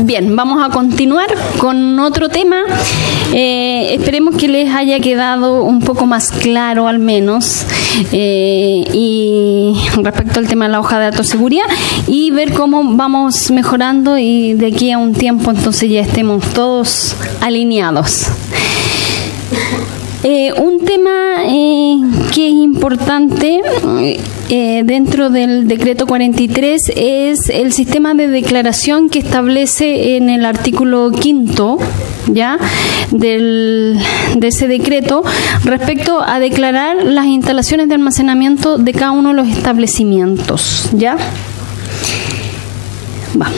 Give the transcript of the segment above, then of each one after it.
Bien, vamos a continuar con otro tema. Esperemos que les haya quedado un poco más claro al menos, y respecto al tema de la hoja de datos de seguridad, y ver cómo vamos mejorando y de aquí a un tiempo entonces ya estemos todos alineados. Un tema que es importante dentro del decreto 43 es el sistema de declaración que establece en el artículo 5, ¿ya?, de ese decreto respecto a declarar las instalaciones de almacenamiento de cada uno de los establecimientos, ¿ya? Va.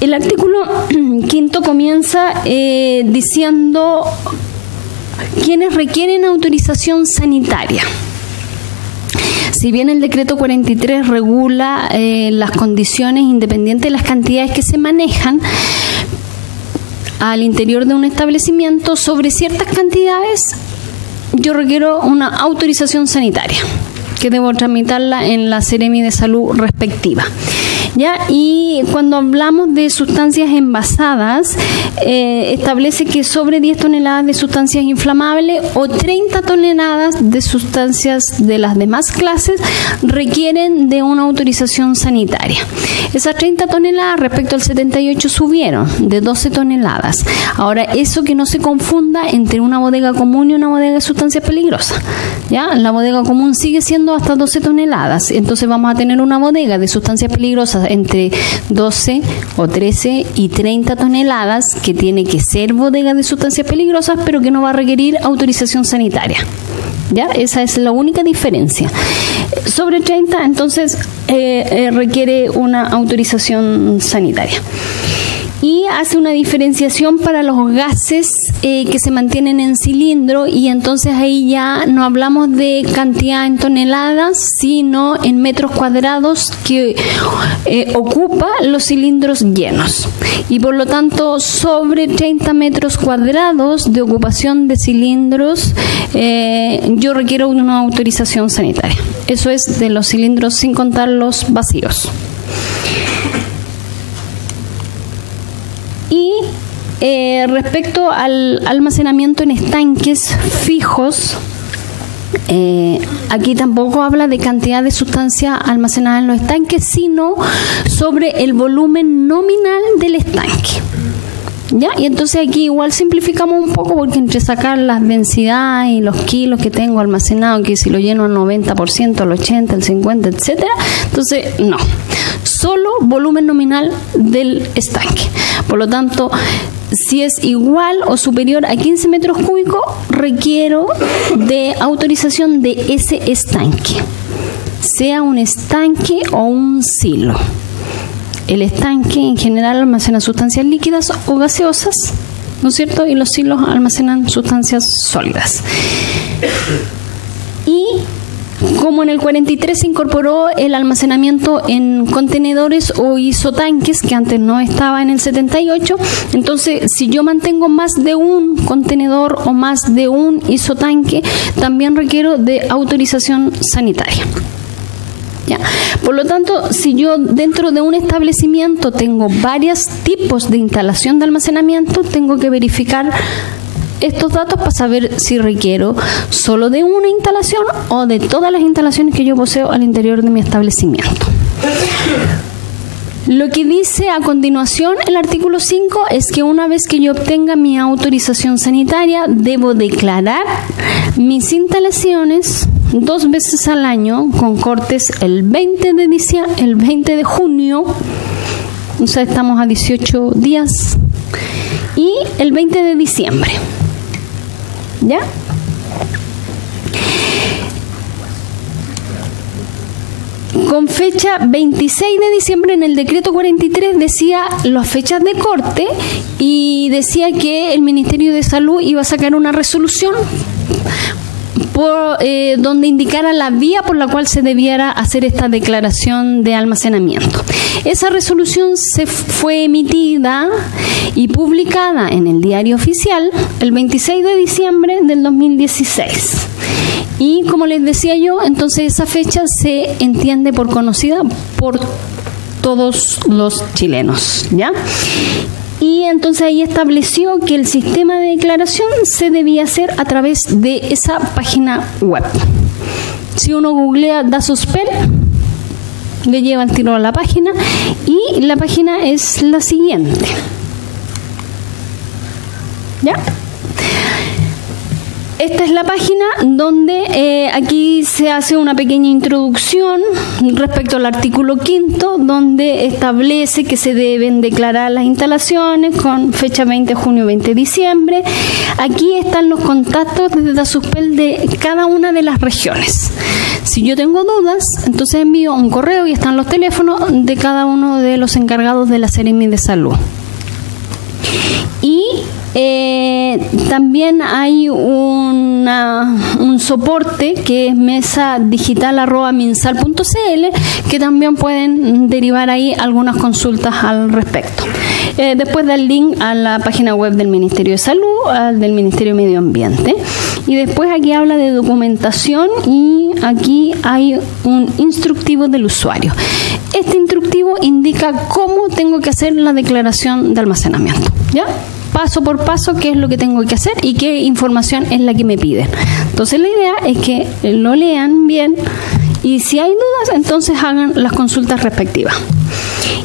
El artículo 5 comienza diciendo quienes requieren autorización sanitaria. Si bien el decreto 43 regula las condiciones independientes de las cantidades que se manejan al interior de un establecimiento, sobre ciertas cantidades yo requiero una autorización sanitaria que debo tramitarla en la Seremi de Salud respectiva. ¿Ya? Y cuando hablamos de sustancias envasadas, establece que sobre 10 toneladas de sustancias inflamables o 30 toneladas de sustancias de las demás clases requieren de una autorización sanitaria. Esas 30 toneladas respecto al 78 subieron de 12 toneladas. Ahora, eso que no se confunda entre una bodega común y una bodega de sustancias peligrosas. ¿Ya? La bodega común sigue siendo hasta 12 toneladas. Entonces vamos a tener una bodega de sustancias peligrosas entre 12 o 13 y 30 toneladas que tiene que ser bodega de sustancias peligrosas, pero que no va a requerir autorización sanitaria. ¿Ya? Esa es la única diferencia. Sobre 30, entonces, requiere una autorización sanitaria. Y hace una diferenciación para los gases que se mantienen en cilindro, y entonces ahí ya no hablamos de cantidad en toneladas, sino en metros cuadrados que ocupa los cilindros llenos. Y por lo tanto, sobre 30 metros cuadrados de ocupación de cilindros, yo requiero una autorización sanitaria. Eso es de los cilindros sin contar los vacíos. Y respecto al almacenamiento en estanques fijos, aquí tampoco habla de cantidad de sustancia almacenada en los estanques, sino sobre el volumen nominal del estanque. ¿Ya? Y entonces aquí igual simplificamos un poco, porque entre sacar las densidades y los kilos que tengo almacenado, que si lo lleno al 90%, al 80%, al 50%, etcétera, entonces no. Solo volumen nominal del estanque. Por lo tanto, si es igual o superior a 15 metros cúbicos, requiero de autorización de ese estanque, sea un estanque o un silo. El estanque en general almacena sustancias líquidas o gaseosas, ¿no es cierto? Y los silos almacenan sustancias sólidas. Y como en el 43 se incorporó el almacenamiento en contenedores o isotanques, que antes no estaba en el 78, entonces si yo mantengo más de un contenedor o más de un isotanque, también requiero de autorización sanitaria. ¿Ya? Por lo tanto, si yo dentro de un establecimiento tengo varios tipos de instalación de almacenamiento, tengo que verificar estos datos para saber si requiero solo de una instalación o de todas las instalaciones que yo poseo al interior de mi establecimiento. Lo que dice a continuación el artículo 5 es que una vez que yo obtenga mi autorización sanitaria, debo declarar mis instalaciones 2 veces al año, con cortes el 20 de junio, o sea, estamos a 18 días, y el 20 de diciembre. ¿Ya? Con fecha 26 de diciembre en el decreto 43 decía las fechas de corte, y decía que el Ministerio de Salud iba a sacar una resolución donde indicara la vía por la cual se debiera hacer esta declaración de almacenamiento. Esa resolución se fue emitida y publicada en el Diario Oficial el 26 de diciembre del 2016. Y como les decía yo, entonces esa fecha se entiende por conocida por todos los chilenos, ¿ya? Y entonces ahí estableció que el sistema de declaración se debía hacer a través de esa página web. Si uno googlea DASUSPEL, le lleva el tiro a la página, y la página es la siguiente. ¿Ya? Esta es la página donde aquí se hace una pequeña introducción respecto al artículo 5, donde establece que se deben declarar las instalaciones con fecha 20 de junio, 20 de diciembre. Aquí están los contactos de DASUSPEL de cada una de las regiones. Si yo tengo dudas, entonces envío un correo y están los teléfonos de cada uno de los encargados de la Seremi de Salud. Y también hay un soporte que es mesadigital@minsal.cl, que también pueden derivar ahí algunas consultas al respecto. Después da el link a la página web del Ministerio de Salud, del Ministerio de Medio Ambiente. Y después aquí habla de documentación y aquí hay un instructivo del usuario. Este instructivo indica cómo tengo que hacer la declaración de almacenamiento, ¿ya? Paso por paso, qué es lo que tengo que hacer y qué información es la que me piden. Entonces la idea es que lo lean bien y si hay dudas, entonces hagan las consultas respectivas.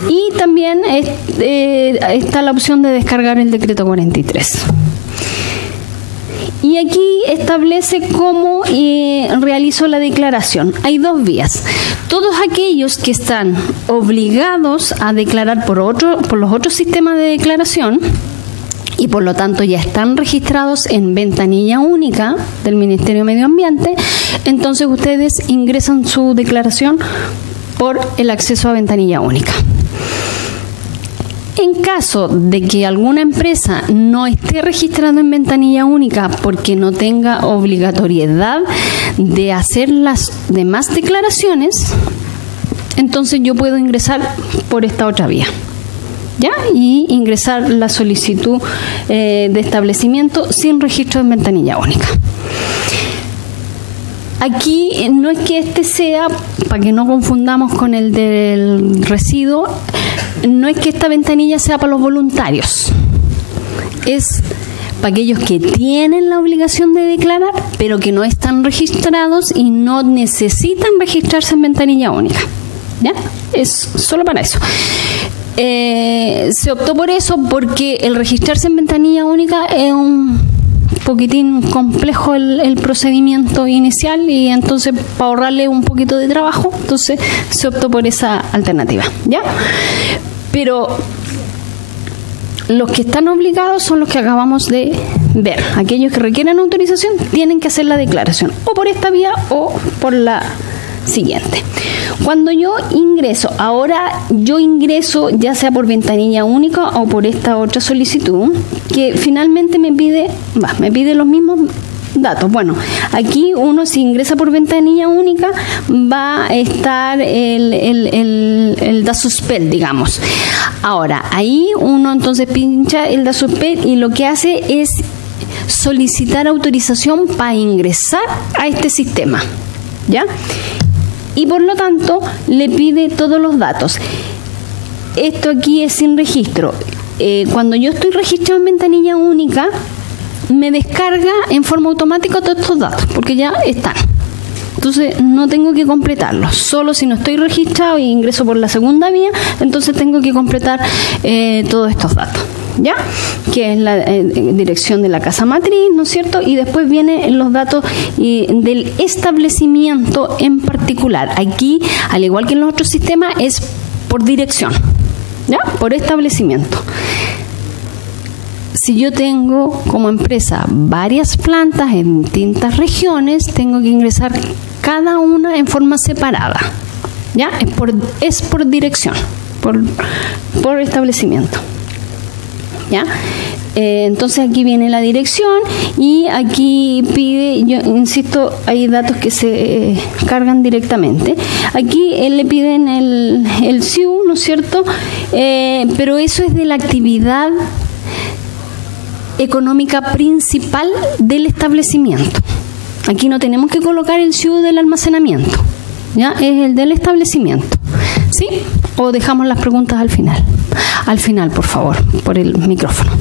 Y también está la opción de descargar el decreto 43. Y aquí establece cómo realizo la declaración. Hay dos vías. Todos aquellos que están obligados a declarar por los otros sistemas de declaración y por lo tanto ya están registrados en ventanilla única del Ministerio de Medio Ambiente, entonces ustedes ingresan su declaración por el acceso a ventanilla única. En caso de que alguna empresa no esté registrada en ventanilla única porque no tenga obligatoriedad de hacer las demás declaraciones, entonces yo puedo ingresar por esta otra vía, ¿ya? Y ingresar la solicitud de establecimiento sin registro en ventanilla única. Aquí no es que este sea, para que no confundamos con el del residuo, no es que esta ventanilla sea para los voluntarios, es para aquellos que tienen la obligación de declarar, pero que no están registrados y no necesitan registrarse en ventanilla única, ¿ya? Es solo para eso. Se optó por eso porque el registrarse en ventanilla única es un poquitín complejo el procedimiento inicial, y entonces para ahorrarle un poquito de trabajo, entonces se optó por esa alternativa, ¿ya? Pero los que están obligados son los que acabamos de ver. Aquellos que requieren autorización tienen que hacer la declaración o por esta vía o por la siguiente. Cuando yo ingreso, ahora yo ingreso ya sea por ventanilla única o por esta otra solicitud, que finalmente me pide los mismos datos. Bueno, aquí uno, si ingresa por ventanilla única, va a estar el DASUSPEL, digamos. Ahora, ahí uno entonces pincha el DASUSPEL y lo que hace es solicitar autorización para ingresar a este sistema, ¿ya? Y por lo tanto le pide todos los datos. Esto aquí es sin registro. Cuando yo estoy registrado en ventanilla única, me descarga en forma automática todos estos datos, porque ya están. Entonces no tengo que completarlos. Solo si no estoy registrado y ingreso por la segunda vía, entonces tengo que completar todos estos datos, ¿ya? Que es la dirección de la casa matriz, ¿no es cierto? Y después vienen los datos del establecimiento en particular. Aquí, al igual que en los otros sistemas, es por dirección, ¿ya? Por establecimiento. Si yo tengo como empresa varias plantas en distintas regiones, tengo que ingresar cada una en forma separada, ¿ya? Es por dirección, por establecimiento, ¿ya? Entonces aquí viene la dirección y aquí pide, yo insisto, hay datos que se cargan directamente. Aquí le piden el SIU, ¿no es cierto? Pero eso es de la actividad económica principal del establecimiento. Aquí no tenemos que colocar el SIU del almacenamiento, ¿ya? Es el del establecimiento. ¿Sí? ¿O dejamos las preguntas al final? Al final, por favor, por el micrófono.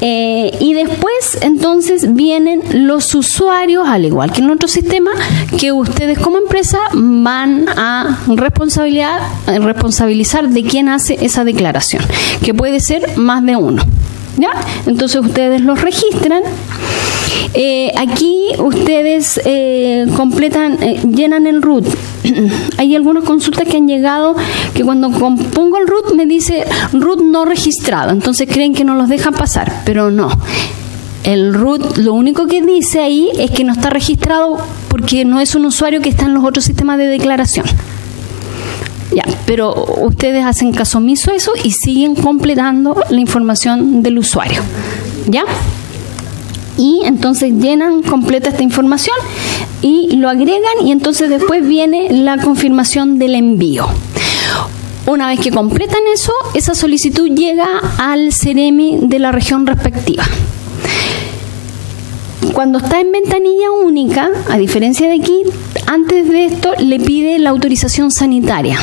Y después, entonces, vienen los usuarios, al igual que en otro sistema, que ustedes como empresa van a responsabilizar de quién hace esa declaración, que puede ser más de uno. ¿Ya? Entonces ustedes los registran. Aquí ustedes completan, llenan el root. Hay algunas consultas que han llegado que cuando pongo el root me dice root no registrado, entonces creen que no los dejan pasar, pero no. El root lo único que dice ahí es que no está registrado porque no es un usuario que está en los otros sistemas de declaración. Ya, pero ustedes hacen caso omiso a eso y siguen completando la información del usuario. ¿Ya? Y entonces completa esta información y lo agregan, y entonces después viene la confirmación del envío. Una vez que completan eso, esa solicitud llega al CEREMI de la región respectiva. Cuando está en ventanilla única, a diferencia de aquí, antes de esto le pide la autorización sanitaria.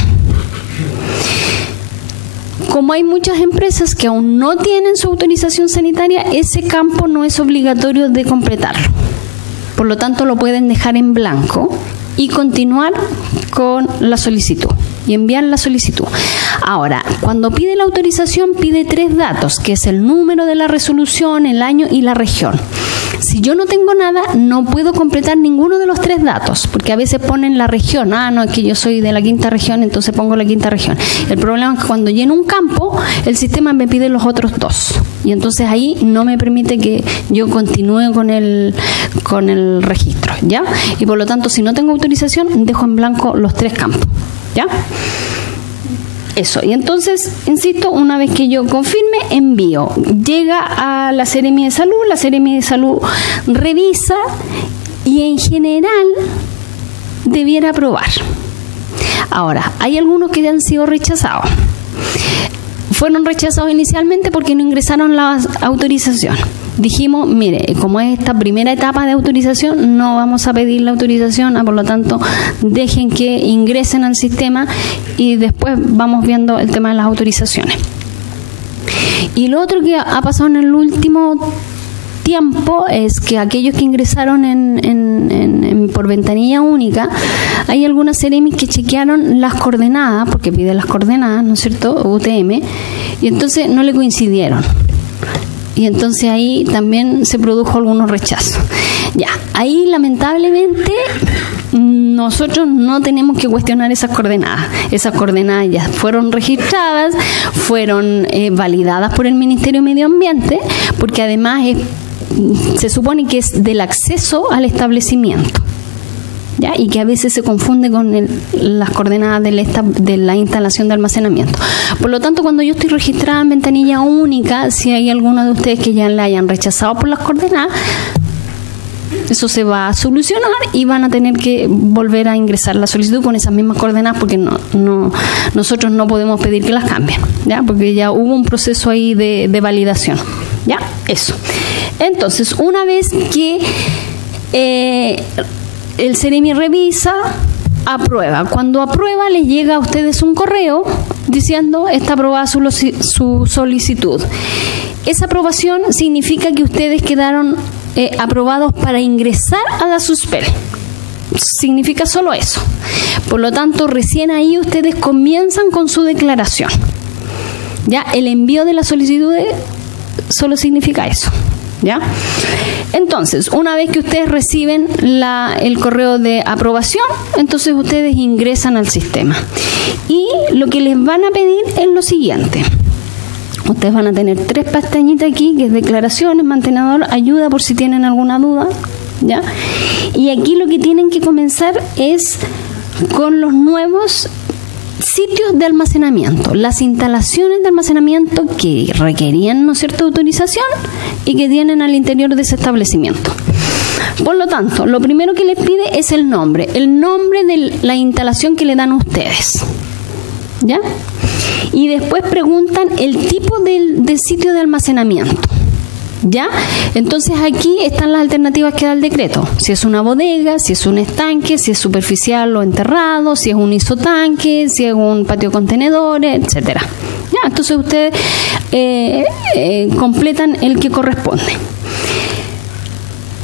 Como hay muchas empresas que aún no tienen su autorización sanitaria, ese campo no es obligatorio de completarlo. Por lo tanto, lo pueden dejar en blanco y continuar con la solicitud y enviar la solicitud. Ahora, cuando pide la autorización, pide 3 datos, que es el número de la resolución, el año y la región. Si yo no tengo nada, no puedo completar ninguno de los 3 datos, porque a veces ponen la región. No, es que yo soy de la 5ª región, entonces pongo la 5ª región. El problema es que cuando lleno un campo, el sistema me pide los otros 2. Y entonces ahí no me permite que yo continúe con el registro, ¿ya? Y por lo tanto, si no tengo autorización, dejo en blanco los 3 campos, ¿ya? Eso, y entonces, insisto, una vez que yo confirme, envío. Llega a la CEREMI de Salud, la CEREMI de Salud revisa y en general debiera aprobar. Ahora, hay algunos que ya han sido rechazados. Fueron rechazados inicialmente porque no ingresaron la autorización. Dijimos, mire, como es esta primera etapa de autorización, no vamos a pedir la autorización, por lo tanto, dejen que ingresen al sistema y después vamos viendo el tema de las autorizaciones. Y lo otro que ha pasado en el último tiempo es que aquellos que ingresaron por ventanilla única, hay algunas CEREMI que chequearon las coordenadas, porque pide las coordenadas, ¿no es cierto?, UTM, y entonces no le coincidieron. Y entonces ahí también se produjo algunos rechazos. Ya, ahí lamentablemente nosotros no tenemos que cuestionar esas coordenadas. Esas coordenadas ya fueron registradas, fueron validadas por el Ministerio de Medio Ambiente, porque además se supone que es del acceso al establecimiento, ¿ya? Y que a veces se confunde con las coordenadas de la instalación de almacenamiento. Por lo tanto, cuando yo estoy registrada en ventanilla única, si hay alguno de ustedes que ya la hayan rechazado por las coordenadas, eso se va a solucionar y van a tener que volver a ingresar la solicitud con esas mismas coordenadas, porque nosotros no podemos pedir que las cambien, ¿ya? Porque ya hubo un proceso ahí de validación, ¿ya? Eso. Entonces, una vez que el CEREMI revisa, aprueba. Cuando aprueba, les llega a ustedes un correo diciendo está aprobada su solicitud. Esa aprobación significa que ustedes quedaron aprobados para ingresar a la SUSPEL. Significa solo eso. Por lo tanto, recién ahí ustedes comienzan con su declaración. Ya, el envío de la solicitud solo significa eso. ¿Ya? Entonces, una vez que ustedes reciben el correo de aprobación, entonces ustedes ingresan al sistema. Y lo que les van a pedir es lo siguiente. Ustedes van a tener 3 pestañitas aquí, que es declaraciones, mantenedor, ayuda por si tienen alguna duda, ¿ya? Y aquí lo que tienen que comenzar es con los nuevos sitios de almacenamiento, las instalaciones de almacenamiento que requerían, ¿no es cierto?, autorización y que tienen al interior de ese establecimiento. Por lo tanto, lo primero que les pide es el nombre de la instalación que le dan a ustedes, ¿ya? Y después preguntan el tipo de sitio de almacenamiento, ¿Ya? Entonces aquí están las alternativas que da el decreto. Si es una bodega, si es un estanque, si es superficial o enterrado, si es un isotanque, si es un patio contenedores, etcétera. ¿Ya? Entonces ustedes completan el que corresponde.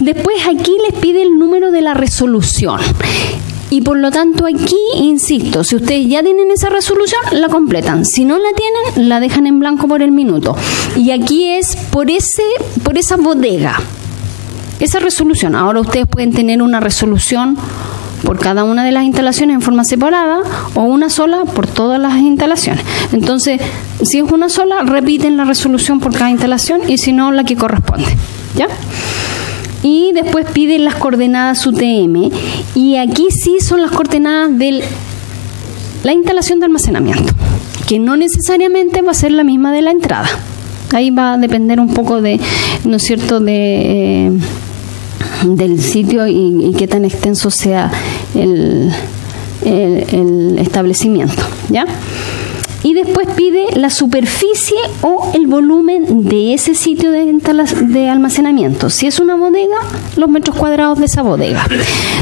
Después aquí les pide el número de la resolución. Y por lo tanto aquí, insisto, si ustedes ya tienen esa resolución, la completan. Si no la tienen, la dejan en blanco por el minuto. Y aquí es por esa bodega, esa resolución. Ahora ustedes pueden tener una resolución por cada una de las instalaciones en forma separada o una sola por todas las instalaciones. Entonces, si es una sola, repiten la resolución por cada instalación y si no, la que corresponde. ¿Ya? Y después piden las coordenadas UTM, y aquí sí son las coordenadas de la instalación de almacenamiento, que no necesariamente va a ser la misma de la entrada. Ahí va a depender un poco de, ¿no es cierto?, del sitio y qué tan extenso sea el establecimiento, ¿ya? Y después pide la superficie o el volumen de ese sitio de almacenamiento. Si es una bodega, los metros cuadrados de esa bodega.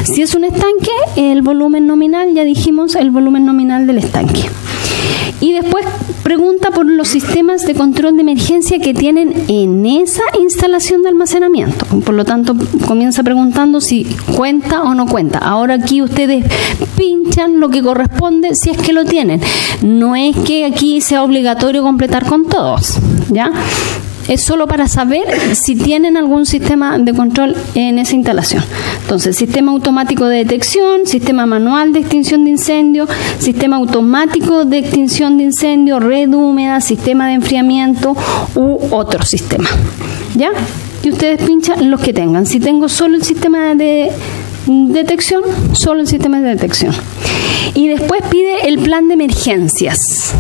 Si es un estanque, el volumen nominal, ya dijimos, el volumen nominal del estanque. Y después pregunta por los sistemas de control de emergencia que tienen en esa instalación de almacenamiento. Por lo tanto, comienza preguntando si cuenta o no cuenta. Ahora aquí ustedes pinchan lo que corresponde si es que lo tienen. No es que aquí sea obligatorio completar con todos, ¿ya? Es solo para saber si tienen algún sistema de control en esa instalación. Entonces, sistema automático de detección, sistema manual de extinción de incendio, sistema automático de extinción de incendio, red húmeda, sistema de enfriamiento u otro sistema. ¿Ya? Y ustedes pinchan los que tengan. Si tengo solo el sistema de detección, solo el sistema de detección. Y después pide el plan de emergencias.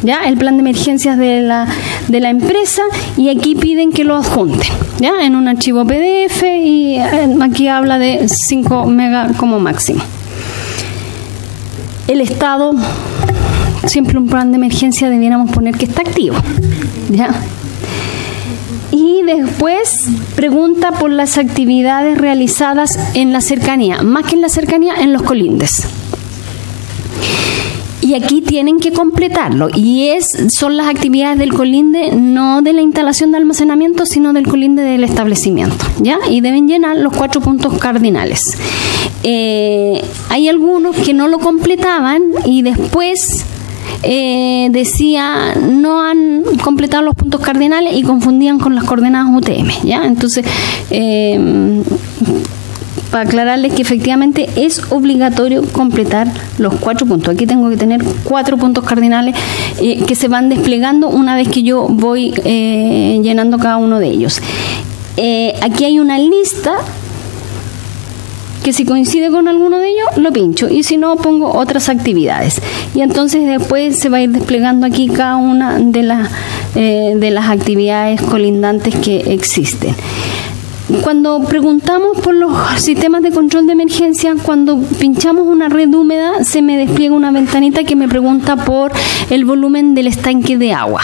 ¿Ya? El plan de emergencias de la empresa, y aquí piden que lo adjunten, ¿ya? En un archivo PDF, y aquí habla de 5 megas como máximo. El estado, siempre un plan de emergencia debiéramos poner que está activo, ¿ya? Y después pregunta por las actividades realizadas en la cercanía, más que en la cercanía, en los colindes. Y aquí tienen que completarlo, y son las actividades del colinde, no de la instalación de almacenamiento, sino del colinde del establecimiento, ¿ya? Y deben llenar los 4 puntos cardinales. Hay algunos que no lo completaban y después decía no han completado los puntos cardinales y confundían con las coordenadas UTM, ¿ya? Entonces, para aclararles que efectivamente es obligatorio completar los 4 puntos. Aquí tengo que tener 4 puntos cardinales que se van desplegando una vez que yo voy llenando cada uno de ellos. Aquí hay una lista que si coincide con alguno de ellos, lo pincho, y si no, pongo otras actividades. Y entonces después se va a ir desplegando aquí cada una de las actividades colindantes que existen. Cuando preguntamos por los sistemas de control de emergencia, cuando pinchamos una red húmeda, se me despliega una ventanita que me pregunta por el volumen del estanque de agua.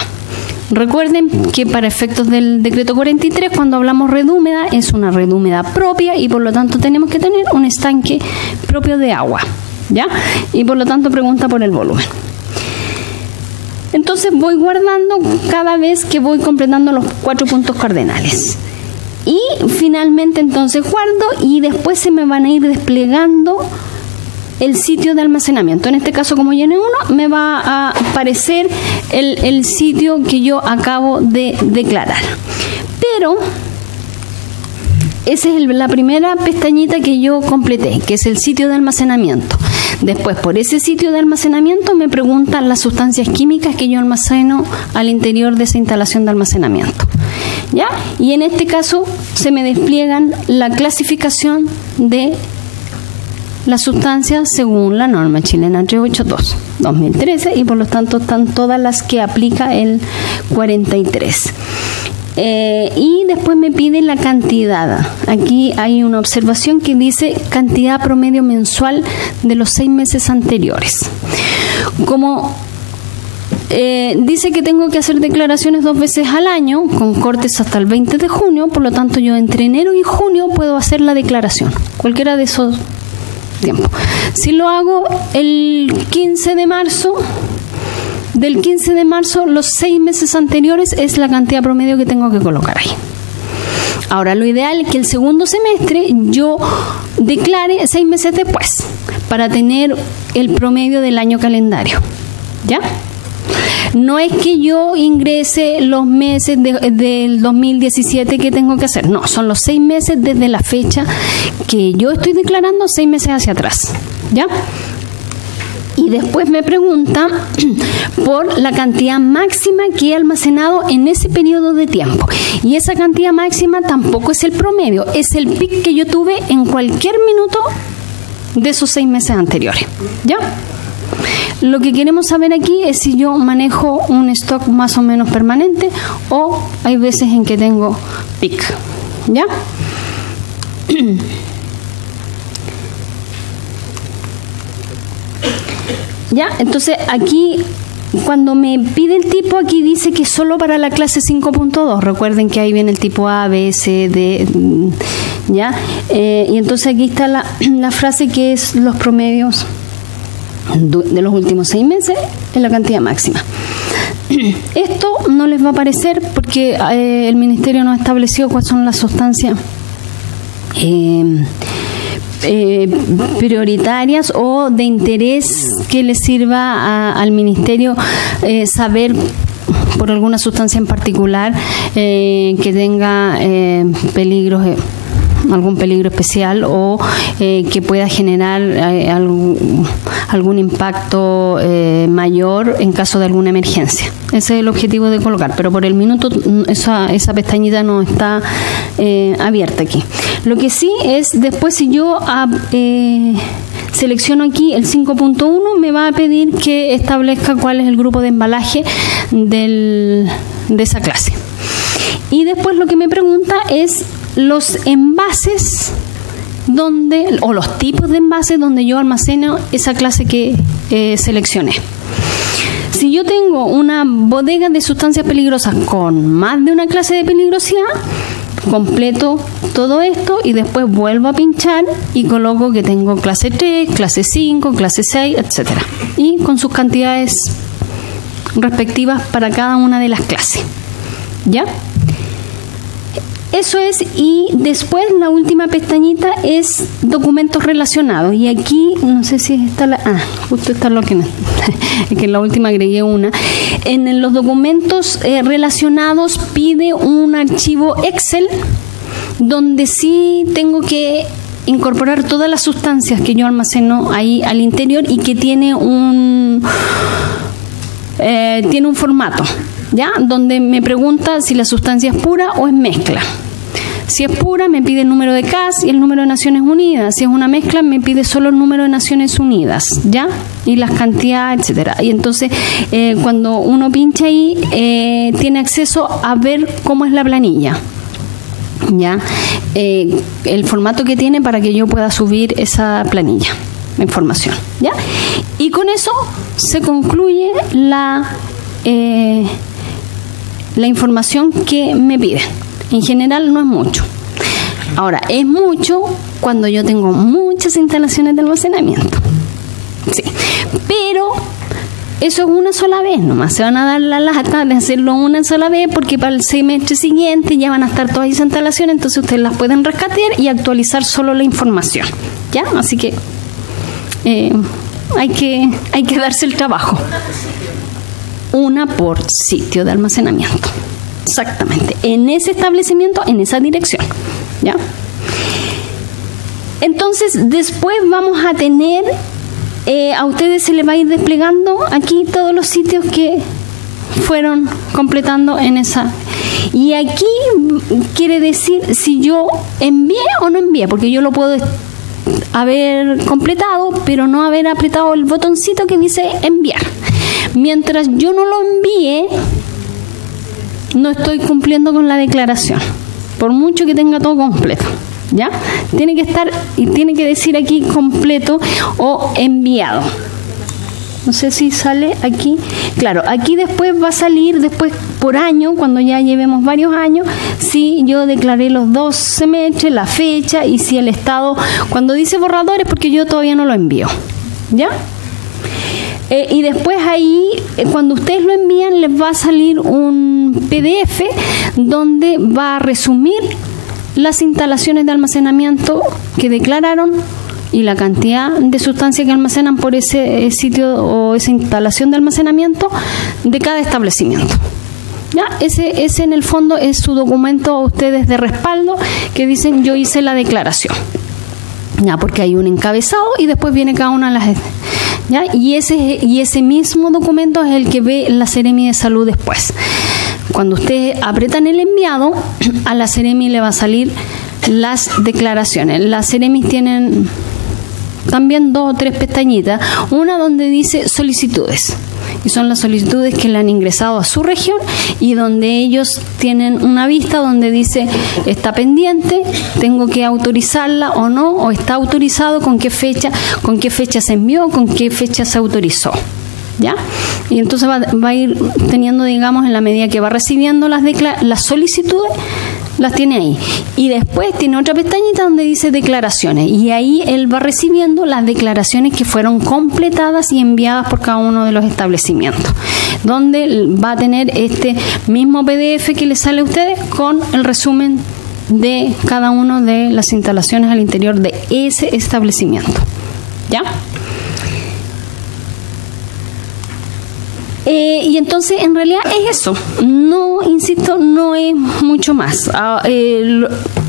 Recuerden que para efectos del decreto 43, cuando hablamos red húmeda, es una red húmeda propia y por lo tanto tenemos que tener un estanque propio de agua, ¿ya? Y por lo tanto pregunta por el volumen. Entonces voy guardando cada vez que voy completando los 4 puntos cardinales. Y finalmente entonces guardo, y después se me van a ir desplegando el sitio de almacenamiento. En este caso, como llené uno, me va a aparecer el sitio que yo acabo de declarar. Pero esa es la primera pestañita que yo completé, que es el sitio de almacenamiento. Después, por ese sitio de almacenamiento me preguntan las sustancias químicas que yo almaceno al interior de esa instalación de almacenamiento, ¿ya? Y en este caso se me despliegan la clasificación de las sustancias según la norma chilena 382/2013, y por lo tanto están todas las que aplica el 43. Y después me pide la cantidad. Aquí hay una observación que dice cantidad promedio mensual de los 6 meses anteriores. Como Dice que tengo que hacer declaraciones 2 veces al año, con cortes hasta el 20 de junio, por lo tanto yo entre enero y junio puedo hacer la declaración, cualquiera de esos tiempos. Si lo hago el 15 de marzo, del 15 de marzo, los 6 meses anteriores es la cantidad promedio que tengo que colocar ahí. Ahora, lo ideal es que el segundo semestre yo declare 6 meses después, para tener el promedio del año calendario, ¿ya? No es que yo ingrese los meses del 2017 que tengo que hacer, no, son los 6 meses desde la fecha que yo estoy declarando, 6 meses hacia atrás, ¿ya? Y después me pregunta por la cantidad máxima que he almacenado en ese periodo de tiempo. Y esa cantidad máxima tampoco es el promedio, es el pic que yo tuve en cualquier minuto de esos 6 meses anteriores, ¿ya? Lo que queremos saber aquí es si yo manejo un stock más o menos permanente o hay veces en que tengo pic, ¿ya? Ya, entonces aquí cuando me pide el tipo, aquí dice que solo para la clase 5.2. Recuerden que ahí viene el tipo A, B, C, D, ¿ya? Y entonces aquí está la frase que es los promedios de los últimos 6 meses en la cantidad máxima. Esto no les va a aparecer porque el Ministerio no ha establecido cuáles son las sustancias prioritarias o de interés que le sirva al Ministerio saber por alguna sustancia en particular que tenga peligros, algún peligro especial o que pueda generar algún impacto mayor en caso de alguna emergencia. Ese es el objetivo de colocar, pero por el minuto esa pestañita no está abierta aquí. Lo que sí es, después si yo selecciono aquí el 5.1, me va a pedir que establezca cuál es el grupo de embalaje de esa clase. Y después lo que me pregunta es los envases o los tipos de envases donde yo almaceno esa clase que seleccioné. Si yo tengo una bodega de sustancias peligrosas con más de una clase de peligrosidad, completo todo esto y después vuelvo a pinchar y coloco que tengo clase 3, clase 5, clase 6, etcétera, y con sus cantidades respectivas para cada una de las clases, ¿ya? Eso es, y después la última pestañita es documentos relacionados, y aquí no sé si está justo está lo que es que en la última agregué una. En los documentos relacionados pide un archivo Excel donde sí tengo que incorporar todas las sustancias que yo almaceno ahí al interior y que tiene un formato, ¿ya? Donde me pregunta si la sustancia es pura o es mezcla. Si es pura, me pide el número de CAS y el número de Naciones Unidas. Si es una mezcla, me pide solo el número de Naciones Unidas, ¿ya? Y las cantidades, etcétera. Y entonces, cuando uno pincha ahí, tiene acceso a ver cómo es la planilla, ¿ya? El formato que tiene para que yo pueda subir esa planilla, la información, ¿ya? Y con eso se concluye la información que me piden. En general no es mucho. Ahora, es mucho cuando yo tengo muchas instalaciones de almacenamiento. Sí, pero eso es una sola vez nomás. Se van a dar la lata de hacerlo una sola vez porque para el semestre siguiente ya van a estar todas esas instalaciones, entonces ustedes las pueden rescatar y actualizar solo la información, ¿ya? Así que hay que darse el trabajo. Una por sitio de almacenamiento. Exactamente, en ese establecimiento, en esa dirección, ¿ya? Entonces, después vamos a tener, a ustedes se les va a ir desplegando aquí todos los sitios que fueron completando en esa. Y aquí quiere decir si yo envié o no envié, porque yo lo puedo haber completado, pero no haber apretado el botoncito que dice enviar. Mientras yo no lo envíe, no estoy cumpliendo con la declaración, por mucho que tenga todo completo, ¿ya? Tiene que estar y tiene que decir aquí completo o enviado, No sé si sale aquí. Claro, aquí después va a salir, después por año, cuando ya llevemos varios años, si yo declaré los 2 semestres, la fecha y si el Estado, cuando dice borrador es porque yo todavía no lo envío. ¿Ya? Y después ahí, cuando ustedes lo envían, les va a salir un PDF donde va a resumir las instalaciones de almacenamiento que declararon y la cantidad de sustancias que almacenan por ese sitio o esa instalación de almacenamiento de cada establecimiento. ¿Ya? Ese en el fondo es su documento a ustedes de respaldo que dicen yo hice la declaración. Ya, porque hay un encabezado y después viene cada una de las... ¿Ya? Y ese mismo documento es el que ve la Seremi de Salud después. Cuando ustedes apretan el enviado, a la Seremi le va a salir las declaraciones. Las Seremis tienen también 2 o 3 pestañitas, una donde dice solicitudes, y son las solicitudes que le han ingresado a su región y donde ellos tienen una vista donde dice está pendiente, tengo que autorizarla o no, o está autorizado, con qué fecha se envió, con qué fecha se autorizó. ¿Ya? Y entonces va a ir teniendo, digamos, en la medida que va recibiendo las solicitudes, las tiene ahí. Y después tiene otra pestañita donde dice declaraciones. Y ahí él va recibiendo las declaraciones que fueron completadas y enviadas por cada uno de los establecimientos. Donde va a tener este mismo PDF que le sale a ustedes con el resumen de cada uno de las instalaciones al interior de ese establecimiento. ¿Ya? Y entonces en realidad es eso, no, insisto, no es mucho más.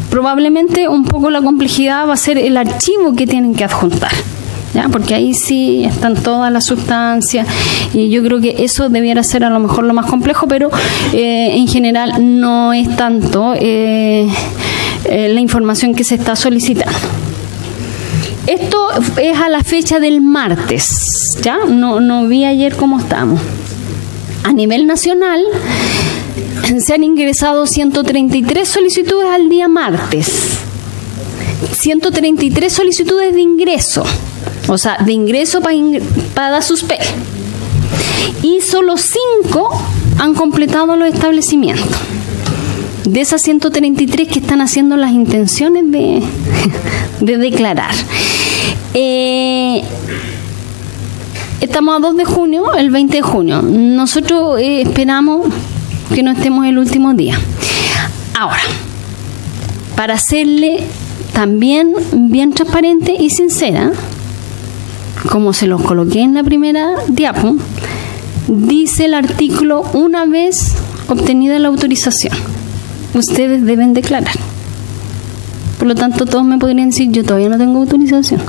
Probablemente un poco la complejidad va a ser el archivo que tienen que adjuntar, ¿ya? Porque ahí sí están todas las sustancias y yo creo que eso debiera ser a lo mejor lo más complejo, pero en general no es tanto la información que se está solicitando. Esto es a la fecha del martes, ¿ya? No vi ayer cómo estamos. A nivel nacional se han ingresado 133 solicitudes al día martes. 133 solicitudes de ingreso, o sea, de ingreso para SUSPEL. Y solo 5 han completado los establecimientos. De esas 133 que están haciendo las intenciones de declarar. Estamos a 2 de junio, el 20 de junio. Nosotros esperamos que no estemos el último día. Ahora, para hacerle también bien transparente y sincera, como se los coloqué en la primera diapo, dice el artículo, una vez obtenida la autorización, ustedes deben declarar. Por lo tanto, todos me podrían decir, yo todavía no tengo autorización.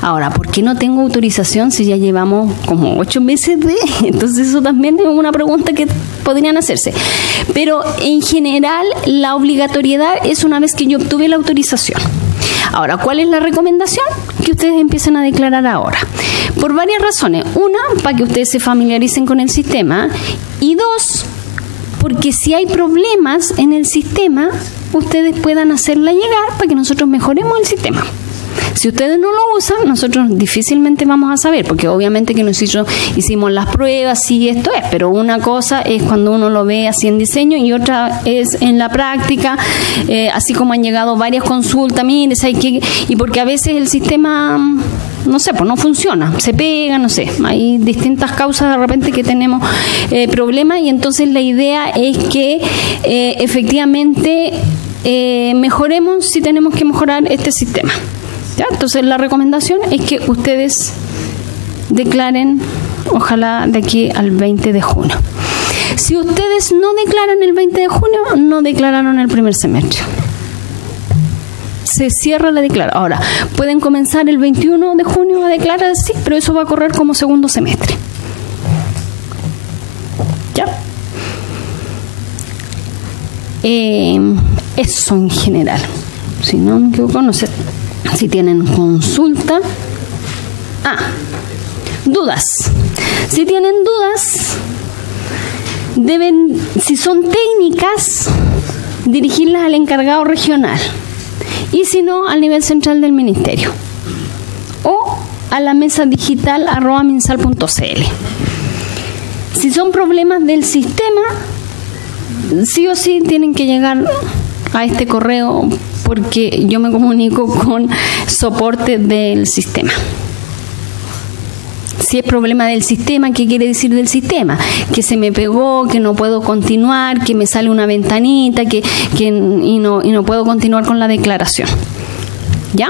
Ahora, ¿por qué no tengo autorización si ya llevamos como 8 meses de...? Entonces eso también es una pregunta que podrían hacerse. Pero en general, la obligatoriedad es una vez que yo obtuve la autorización. Ahora, ¿cuál es la recomendación? Que ustedes empiecen a declarar ahora. Por varias razones. Una, para que ustedes se familiaricen con el sistema. Y 2, porque si hay problemas en el sistema, ustedes puedan hacerla llegar para que nosotros mejoremos el sistema. Si ustedes no lo usan, nosotros difícilmente vamos a saber, porque obviamente que nosotros hicimos las pruebas, sí, esto es, pero una cosa es cuando uno lo ve así en diseño y otra es en la práctica, así como han llegado varias consultas, mire, y porque a veces el sistema, no sé, pues no funciona, se pega, no sé, hay distintas causas de repente que tenemos problemas y entonces la idea es que efectivamente mejoremos si tenemos que mejorar este sistema. ¿Ya? Entonces la recomendación es que ustedes declaren, ojalá de aquí al 20 de junio. Si ustedes no declaran el 20 de junio, no declararon el primer semestre. Se cierra la declaración. Ahora, pueden comenzar el 21 de junio a declarar, sí, pero eso va a correr como segundo semestre. ¿Ya? Eso en general. Si no me equivoco, no sé si tienen consulta. Dudas. Si tienen dudas, deben, si son técnicas, dirigirlas al encargado regional y si no, al nivel central del ministerio o a la mesa digital @minsal.cl. Si son problemas del sistema, sí o sí tienen que llegar a este correo, porque yo me comunico con soporte del sistema. Si es problema del sistema, ¿qué quiere decir del sistema? Que se me pegó, que no puedo continuar, que me sale una ventanita, y no puedo continuar con la declaración. ¿Ya?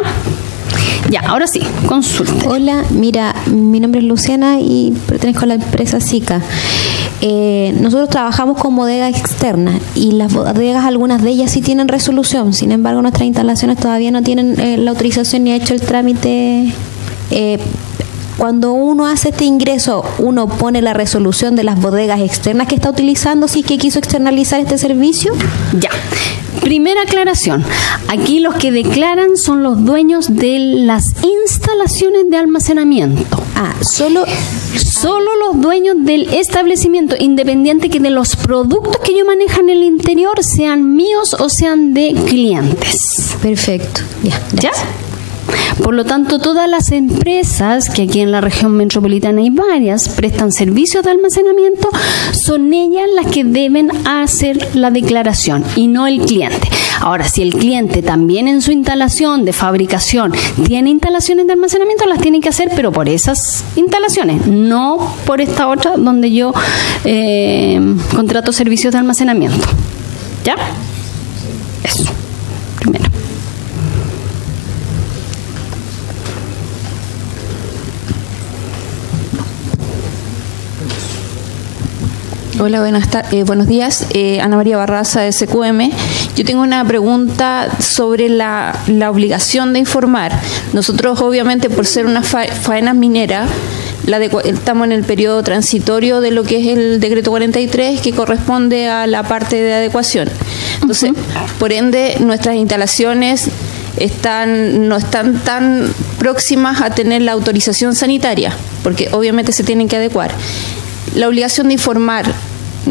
Ya, ahora sí, consulte. Hola, mira, mi nombre es Luciana y pertenezco a la empresa SICA. Nosotros trabajamos con bodegas externas y las bodegas, algunas de ellas sí tienen resolución. Sin embargo, nuestras instalaciones todavía no tienen la autorización ni ha hecho el trámite. Cuando uno hace este ingreso, uno pone la resolución de las bodegas externas que está utilizando, si es que quiso externalizar este servicio. Ya. Primera aclaración. Aquí los que declaran son los dueños de las instalaciones de almacenamiento. Solo los dueños del establecimiento, independiente que de los productos que yo manejo en el interior sean míos o sean de clientes. Perfecto. ¿Ya? Por lo tanto, todas las empresas, que aquí en la región metropolitana hay varias, prestan servicios de almacenamiento, son ellas las que deben hacer la declaración y no el cliente. Ahora, si el cliente también en su instalación de fabricación tiene instalaciones de almacenamiento, las tiene que hacer, pero por esas instalaciones, no por esta otra donde yo contrato servicios de almacenamiento. ¿Ya? Eso. Primero. Hola, buenos días. Ana María Barraza de SQM. Yo tengo una pregunta sobre la obligación de informar. Nosotros, obviamente, por ser una faena minera, estamos en el periodo transitorio de lo que es el decreto 43, que corresponde a la parte de adecuación. Entonces, por ende, nuestras instalaciones no están tan próximas a tener la autorización sanitaria, porque obviamente se tienen que adecuar. La obligación de informar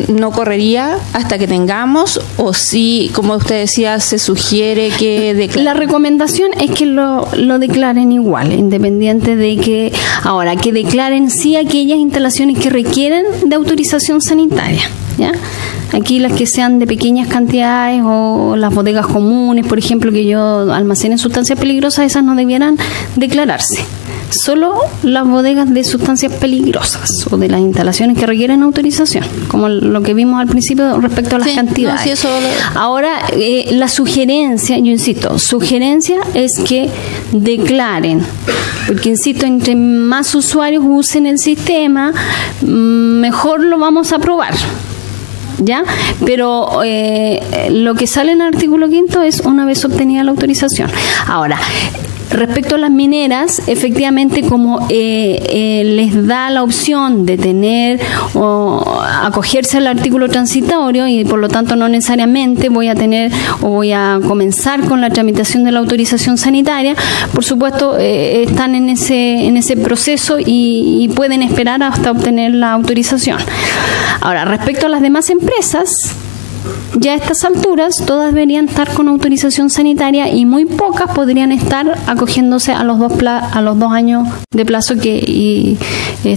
no correría hasta que tengamos, o sí, como usted decía, se sugiere que declaren. La recomendación es que lo declaren igual, independiente de que declaren sí aquellas instalaciones que requieren de autorización sanitaria, ¿ya? Aquí las que sean de pequeñas cantidades o las bodegas comunes, por ejemplo, que yo almacene sustancias peligrosas, esas no debieran declararse. Solo las bodegas de sustancias peligrosas o de las instalaciones que requieren autorización, como lo que vimos al principio respecto a las cantidades. No, sí, Ahora, la sugerencia, yo insisto, sugerencia es que declaren, porque insisto, entre más usuarios usen el sistema, mejor lo vamos a aprobar. ¿Ya? Pero lo que sale en el artículo 5 es una vez obtenida la autorización. Ahora, respecto a las mineras, efectivamente, como les da la opción de tener o acogerse al artículo transitorio, y por lo tanto no necesariamente voy a comenzar con la tramitación de la autorización sanitaria, por supuesto están en ese proceso y pueden esperar hasta obtener la autorización. Ahora, respecto a las demás empresas, ya a estas alturas todas deberían estar con autorización sanitaria y muy pocas podrían estar acogiéndose a los 2 años de plazo que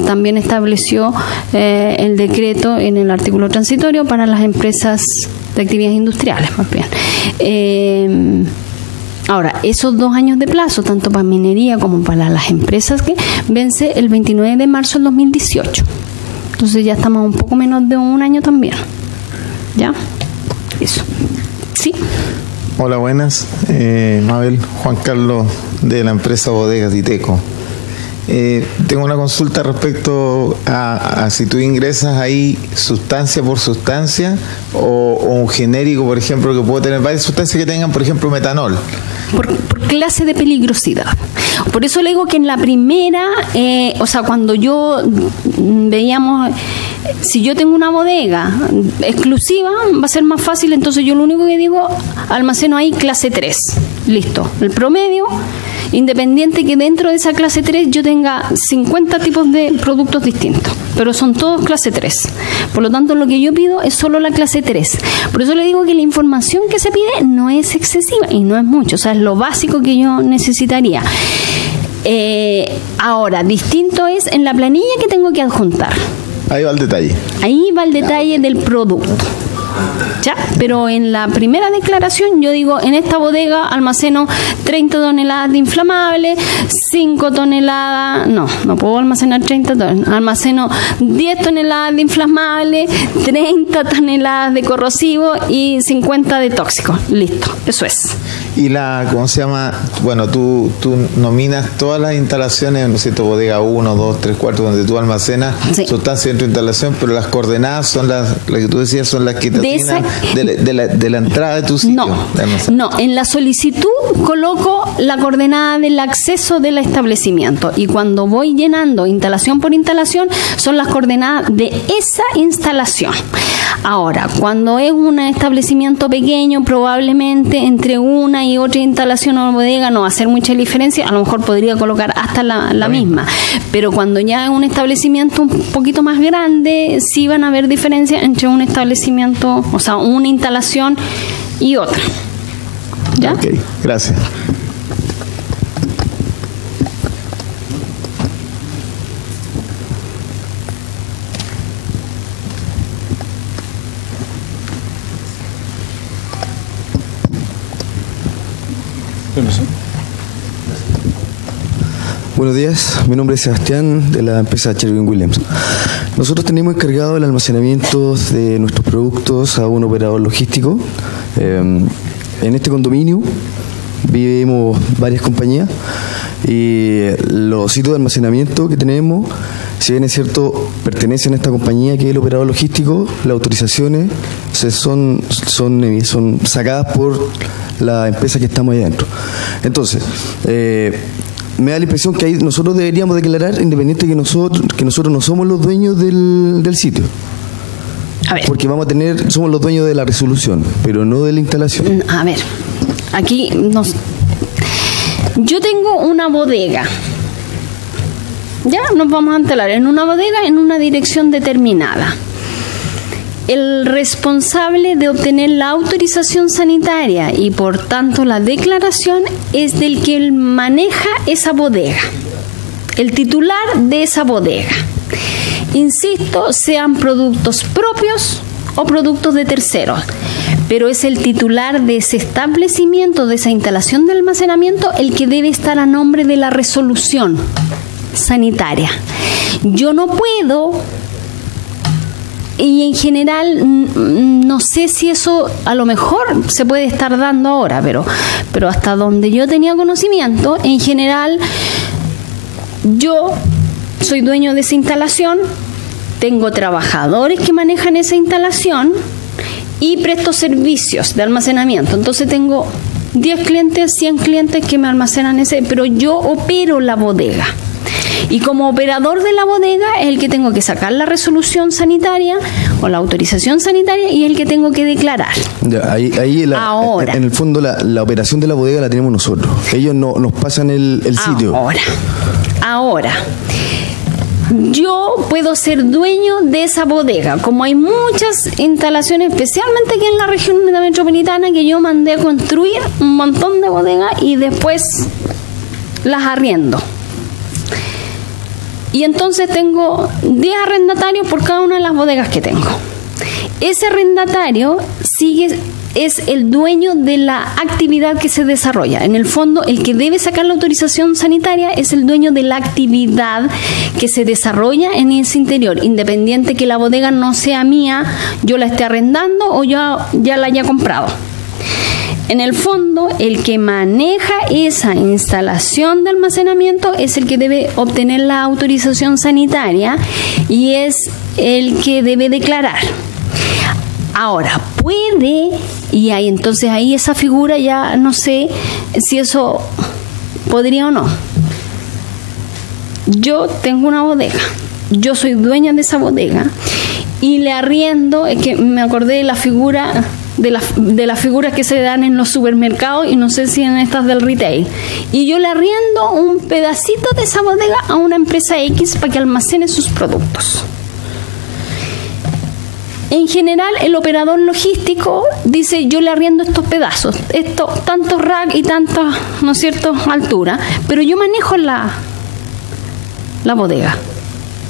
también estableció el decreto en el artículo transitorio para las empresas de actividades industriales, más bien. Ahora, esos 2 años de plazo, tanto para minería como para las empresas, que vence el 29 de marzo del 2018. Entonces ya estamos un poco menos de 1 año también. ¿Ya? Eso. ¿Sí? Hola, buenas. Mabel, Juan Carlos de la empresa Bodegas Diteco. Tengo una consulta respecto a si tú ingresas ahí sustancia por sustancia o un genérico, por ejemplo, que puedo tener varias sustancias que tengan, por ejemplo, metanol. Por clase de peligrosidad. Por eso le digo que en la primera, cuando yo veíamos, si yo tengo una bodega exclusiva, va a ser más fácil, entonces yo lo único que digo, almaceno ahí clase 3. Listo. El promedio, independiente que dentro de esa clase 3 yo tenga 50 tipos de productos distintos, pero son todos clase 3. Por lo tanto, lo que yo pido es solo la clase 3. Por eso le digo que la información que se pide no es excesiva y no es mucho, o sea, es lo básico que yo necesitaría. Ahora, distinto es en la planilla que tengo que adjuntar. Ahí va el detalle. Ahí va el detalle del producto. ¿Ya? Pero en la primera declaración yo digo, en esta bodega almaceno 30 toneladas de inflamables, 5 toneladas, no puedo almacenar 30 toneladas, almaceno 10 toneladas de inflamables, 30 toneladas de corrosivo y 50 de tóxicos. Listo, eso es. Y ¿cómo se llama? Bueno, tú nominas todas las instalaciones, ¿no es cierto? Bodega 1, 2, 3, 4, donde tú almacenas sustancias en tu instalación, pero las coordenadas son las que tú decías, son las que te asignan de la entrada de tu sitio. No, en la solicitud coloco la coordenada del acceso del establecimiento y cuando voy llenando instalación por instalación son las coordenadas de esa instalación. Ahora, cuando es un establecimiento pequeño, probablemente entre una y otra instalación o bodega no va a hacer mucha diferencia, a lo mejor podría colocar hasta la misma, pero cuando ya es un establecimiento un poquito más grande, sí van a haber diferencias entre un establecimiento, o sea, una instalación y otra. ¿Ya? Ok, gracias. Buenos días, mi nombre es Sebastián de la empresa Sherwin-Williams. Nosotros tenemos encargado el almacenamiento de nuestros productos a un operador logístico. En este condominio vivimos varias compañías y los sitios de almacenamiento que tenemos, si bien es cierto, pertenecen a esta compañía que es el operador logístico, las autorizaciones son sacadas por la empresa que estamos ahí adentro. Entonces, me da la impresión que ahí nosotros deberíamos declarar, independiente que nosotros no somos los dueños del sitio. A ver. Porque somos los dueños de la resolución, pero no de la instalación. A ver, aquí yo tengo una bodega. Ya nos vamos a instalar en una bodega en una dirección determinada. El responsable de obtener la autorización sanitaria y por tanto la declaración es del que maneja esa bodega, el titular de esa bodega. Insisto, sean productos propios o productos de terceros, pero es el titular de ese establecimiento, de esa instalación de almacenamiento, el que debe estar a nombre de la resolución sanitaria. Yo no puedo, y en general no sé si eso a lo mejor se puede estar dando ahora, pero hasta donde yo tenía conocimiento, en general yo soy dueño de esa instalación, tengo trabajadores que manejan esa instalación y presto servicios de almacenamiento. Entonces tengo 10 clientes, 100 clientes que me almacenan pero yo opero la bodega. Y como operador de la bodega es el que tengo que sacar la resolución sanitaria o la autorización sanitaria y es el que tengo que declarar. Ahora, en el fondo la operación de la bodega la tenemos nosotros. Ellos nos pasan el sitio. Ahora, yo puedo ser dueño de esa bodega. Como hay muchas instalaciones, especialmente aquí en la región metropolitana, que yo mandé a construir un montón de bodegas y después las arriendo. Y entonces tengo 10 arrendatarios por cada una de las bodegas que tengo. Ese arrendatario es el dueño de la actividad que se desarrolla. En el fondo, el que debe sacar la autorización sanitaria es el dueño de la actividad que se desarrolla en ese interior, independiente que la bodega no sea mía, yo la esté arrendando o yo ya la haya comprado. En el fondo, el que maneja esa instalación de almacenamiento es el que debe obtener la autorización sanitaria y es el que debe declarar. Ahora, puede, y ahí entonces ahí esa figura ya no sé si eso podría o no. Yo tengo una bodega, yo soy dueña de esa bodega y le arriendo, es que me acordé de la figura de las figuras que se dan en los supermercados y no sé si en estas del retail, y yo le arriendo un pedacito de esa bodega a una empresa X para que almacene sus productos. En general, el operador logístico dice, yo le arriendo estos pedazos, tantos rack y tantas, ¿no es cierto?, altura, pero yo manejo la bodega,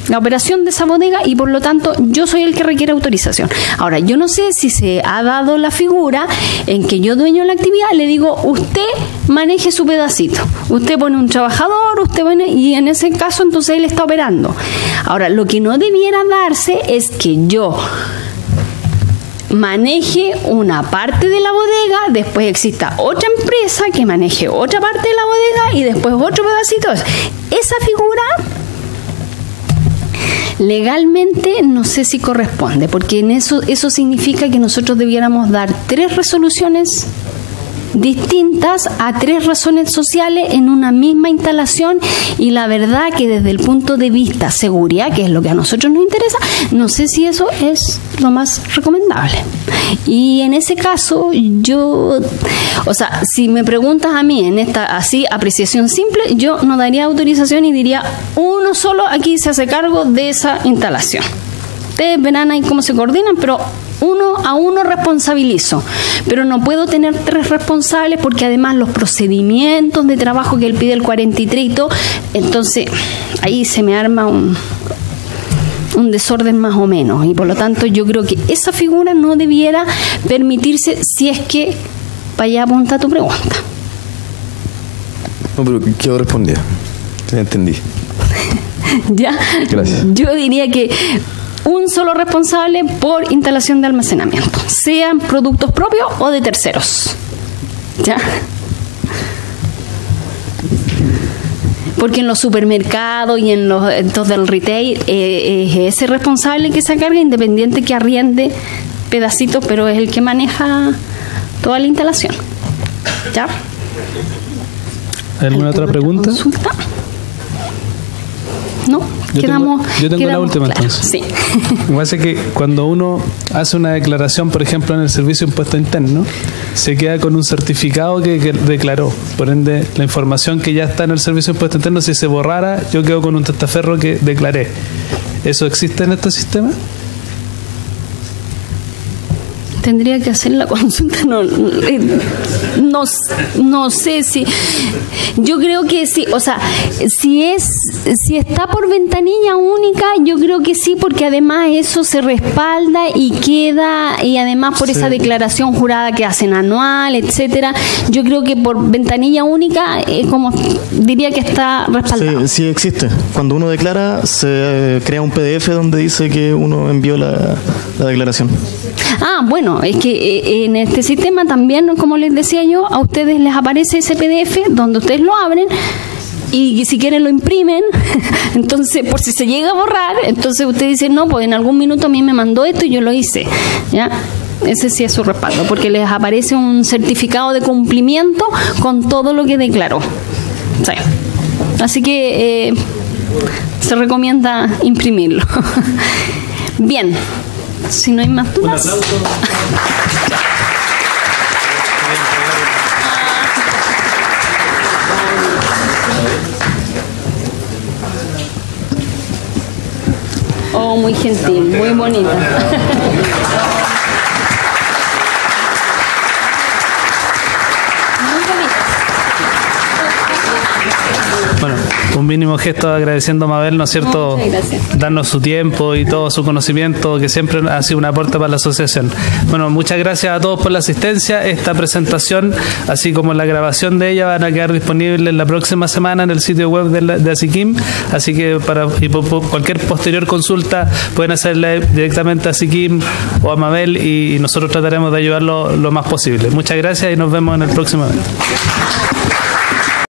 la operación de esa bodega, y por lo tanto yo soy el que requiere autorización. Ahora, yo no sé si se ha dado la figura en que yo, dueño de la actividad, le digo, usted maneje su pedacito, usted pone un trabajador, usted pone, y en ese caso entonces él está operando. Ahora, lo que no debiera darse es que yo maneje una parte de la bodega, después exista otra empresa que maneje otra parte de la bodega y después otro pedacito. Esa figura legalmente no sé si corresponde, porque en eso significa que nosotros debiéramos dar 3 resoluciones distintas a 3 razones sociales en una misma instalación, y la verdad que desde el punto de vista seguridad, que es lo que a nosotros nos interesa, no sé si eso es lo más recomendable. Y en ese caso yo, o sea, si me preguntas a mí en esta así apreciación simple, yo no daría autorización y diría, uno solo aquí se hace cargo de esa instalación. Ustedes verán ahí cómo se coordinan, pero uno a uno responsabilizo, pero no puedo tener 3 responsables, porque además los procedimientos de trabajo que él pide el 43 y todo, entonces ahí se me arma un desorden más o menos, y por lo tanto yo creo que esa figura no debiera permitirse, si es que para allá apunta tu pregunta. No, pero quedó respondida, te entendí. ¿Ya? Gracias. Yo diría que un solo responsable por instalación de almacenamiento, sean productos propios o de terceros. ¿Ya? Porque en los supermercados y en los del retail es ese responsable que se carga, independiente que arriende pedacitos, pero es el que maneja toda la instalación. ¿Ya? ¿Alguna otra pregunta? ¿Consulta? ¿No? Yo tengo la última, claro, entonces. Sí. Lo que pasa es que cuando uno hace una declaración, por ejemplo, en el Servicio de Impuesto Interno, se queda con un certificado que declaró. Por ende, la información que ya está en el Servicio de Impuesto Interno, si se borrara, yo quedo con un testaferro que declaré. ¿Eso existe en este sistema? Tendría que hacer la consulta, no sé si, yo creo que sí, o sea, si está por ventanilla única, yo creo que sí, porque además eso se respalda y queda, y además por esa declaración jurada que hacen anual, etcétera, yo creo que por ventanilla única, como diría que está respaldado. Sí existe. Cuando uno declara, se crea un PDF donde dice que uno envió la declaración. Ah, bueno, es que en este sistema también, como les decía yo, a ustedes les aparece ese PDF donde ustedes lo abren y si quieren lo imprimen. Entonces, por si se llega a borrar, entonces usted dice, no, pues en algún minuto a mí me mandó esto y yo lo hice, ¿ya? Ese sí es su respaldo, porque les aparece un certificado de cumplimiento con todo lo que declaró. Sí. Así que se recomienda imprimirlo. Bien. Si no hay más dudas. Un aplauso. Oh, muy gentil, muy bonita. Bueno, un mínimo gesto agradeciendo a Mabel, ¿no es cierto?, darnos su tiempo y todo su conocimiento, que siempre ha sido un aporte para la asociación. Bueno, muchas gracias a todos por la asistencia. Esta presentación, así como la grabación de ella, van a quedar disponibles la próxima semana en el sitio web de Asiquim, así que por cualquier posterior consulta pueden hacerla directamente a Asiquim o a Mabel, y nosotros trataremos de ayudarlo lo más posible. Muchas gracias y nos vemos en el próximo evento.